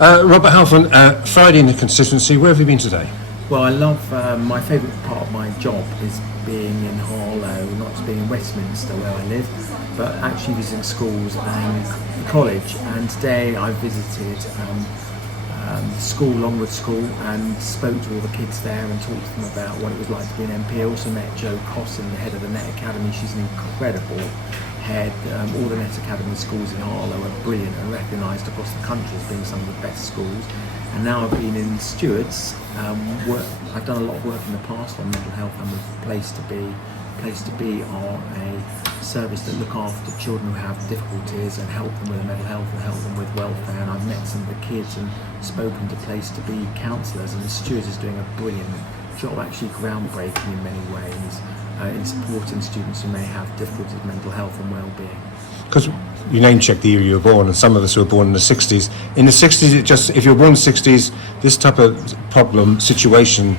Robert Halfon, Friday in the constituency. Where have you been today? Well, I love, my favourite part of my job is being in Harlow, not just being in Westminster where I live, but actually visiting schools and college. And today I visited school, Longwood School, and spoke to all the kids there and talked to them about what it was like to be an MP. I also met Jo Cossin, the head of the Net Academy. She's an incredible head. All the Net Academy schools in Harlow are brilliant and recognised across the country as being some of the best schools. And now I've been in Stewards. I've done a lot of work in the past on mental health, and with Place to Be. Place to Be are a service that look after children who have difficulties and help them with their mental health and help them with welfare. And I've met some of the kids and spoken to Place to Be counsellors, and the Stewards is doing a brilliant job, actually groundbreaking in many ways, in supporting students who may have difficulties with mental health and well-being. Because you name-checked the year you were born, and some of us were born in the 60s. In the 60s, if you were born in the 60s, this type of problem, situation,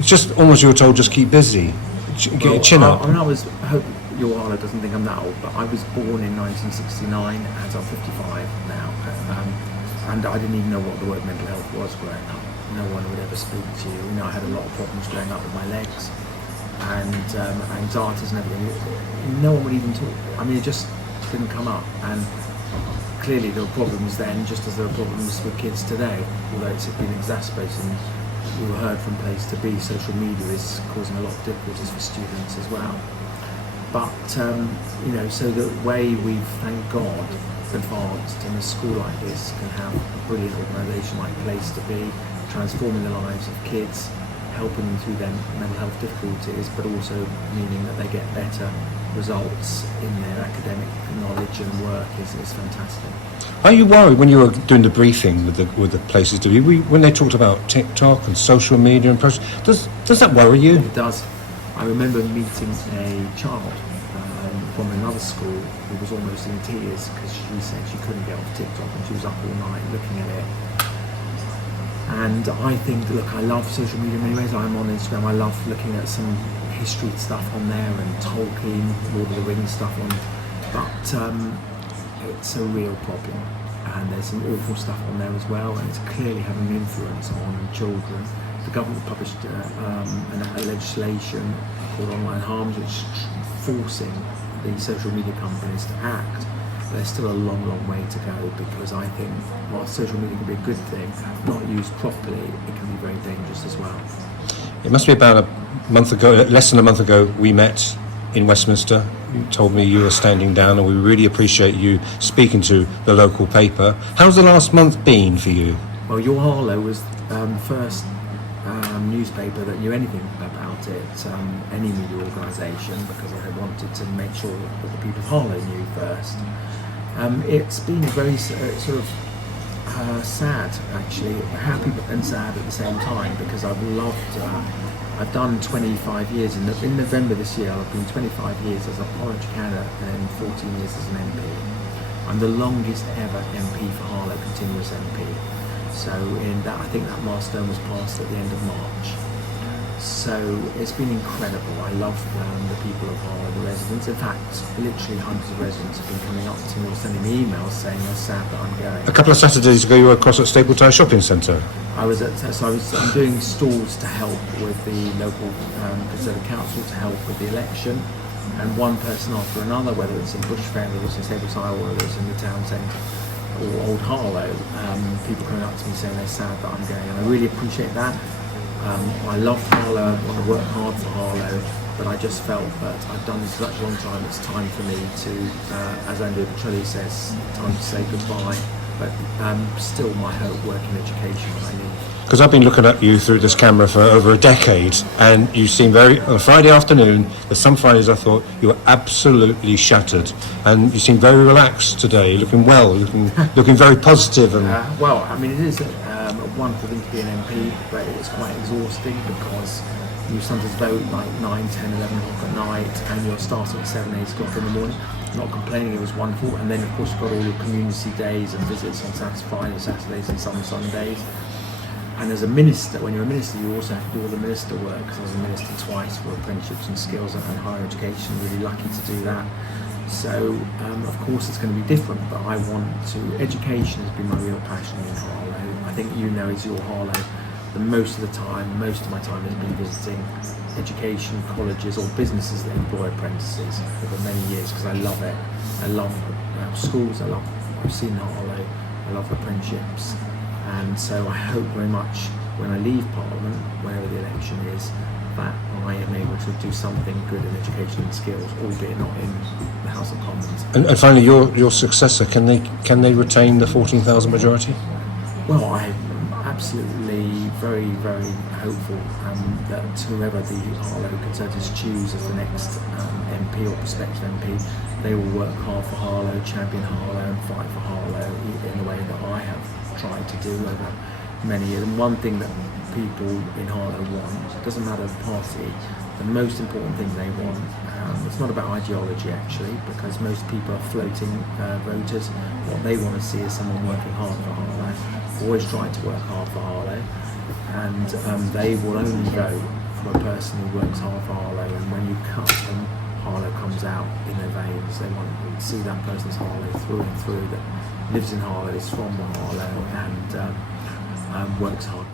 just almost you were told, just keep busy, get your chin up. I hope your Harlow doesn't think I'm that old, but I was born in 1969, and I'm 55 now, and I didn't even know what the word mental health was growing up. No one would ever speak to you. I had a lot of problems growing up with my legs, and anxieties and everything. No one would even talk. It just didn't come up, and clearly there were problems then, just as there are problems with kids today, although it's been exacerbated. And we were heard from Place to Be, social media is causing a lot of difficulties for students as well. But so the way we've, thank God, advanced, and a school like this can have a brilliant organisation like Place to Be, transforming the lives of kids, helping them through their mental health difficulties, but also meaning that they get better results in their academic knowledge and work is fantastic. Are you worried when you were doing the briefing with the Places to Be, when they talked about TikTok and social media and does that worry you? It does. I remember meeting a child from another school who was almost in tears because she said she couldn't get off TikTok and she was up all night looking at it. And I think, look, I love social media in many ways. I'm on Instagram. I love looking at some history stuff on there and Tolkien, Lord of the Rings stuff on. But it's a real problem, and there's some awful stuff on there as well, and it's clearly having an influence on children. The government published a legislation called Online Harms, which is forcing the social media companies to act. There's still a long, long way to go, because I think while social media can be a good thing, not used properly, it can be very dangerous as well. It must be about a month ago, less than a month ago, we met in Westminster. You told me you were standing down, and we really appreciate you speaking to the local paper. How's the last month been for you? Well, Your Harlow was the first newspaper that knew anything about it, any media organisation, because I wanted to make sure that the people of Harlow knew first. It's been very sort of sad, actually, happy and sad at the same time, because I've done 25 years, in November this year I've been 25 years as a parliamentary candidate and 14 years as an MP. I'm the longest ever MP for Harlow, continuous MP. So I think that milestone was passed at the end of March. So it's been incredible. I love the people of Harlow, the residents. In fact, literally hundreds of residents have been coming up to me or sending me emails saying they're sad that I'm going. A couple of Saturdays ago, you were across at Stapleton Shopping Centre. I'm doing stalls to help with the local Conservative Council, to help with the election, and one person after another, whether it's in Bushfair, whether it's in Stapleton, or whether it's in the town centre or Old Harlow, people coming up to me saying they're sad that I'm going, and I really appreciate that. I love Harlow, I want to work hard for Harlow, but I just felt that I've done this for such a long time, it's time for me to, as Andrew Petrelli says, time to say goodbye. But still my hope, work in education when I leave. Because I've been looking at you through this camera for over a decade, and you seem on a Friday afternoon, there's some Fridays I thought you were absolutely shattered, and you seem very relaxed today, looking well, looking very positive. And it is a wonderful thing to be an MP, but it's quite exhausting, because you sometimes vote like 9, 10, 11 o'clock at night, and you're starting at 7, 8 o'clock in the morning. Not complaining, it was wonderful. And then of course you've got all your community days and visits on Friday, Saturdays and some Sundays. And as a minister, when you're a minister, you also have to do all the minister work, because I was a minister twice for apprenticeships and skills and higher education, really lucky to do that. So of course it's going to be different, but I want to. Education has been my real passion in Harlow. I think you know as your Harlow, most of my time has been visiting education colleges or businesses that employ apprentices over many years because I love it. I love schools. I've seen Harlow. I love apprenticeships, and so I hope very much when I leave Parliament, whenever the election is, that I am able to do something good in education and skills, albeit not in the House of Commons. And finally, your successor, can they retain the 14,000 majority? Well, I'm absolutely very, very hopeful that whoever the Harlow Conservatives choose as the next MP or prospective MP, they will work hard for Harlow, champion Harlow and fight for Harlow in the way that I have tried to do over many years. And one thing that people in Harlow want, it doesn't matter the party, the most important thing they want, it's not about ideology actually, because most people are floating voters. What they want to see is someone working hard for Harlow, always trying to work hard for Harlow, and they will only vote for a person who works hard for Harlow, and when you cut them, Harlow comes out in their veins. They want to see that person's Harlow through and through, that lives in Harlow, is from Harlow, and works hard.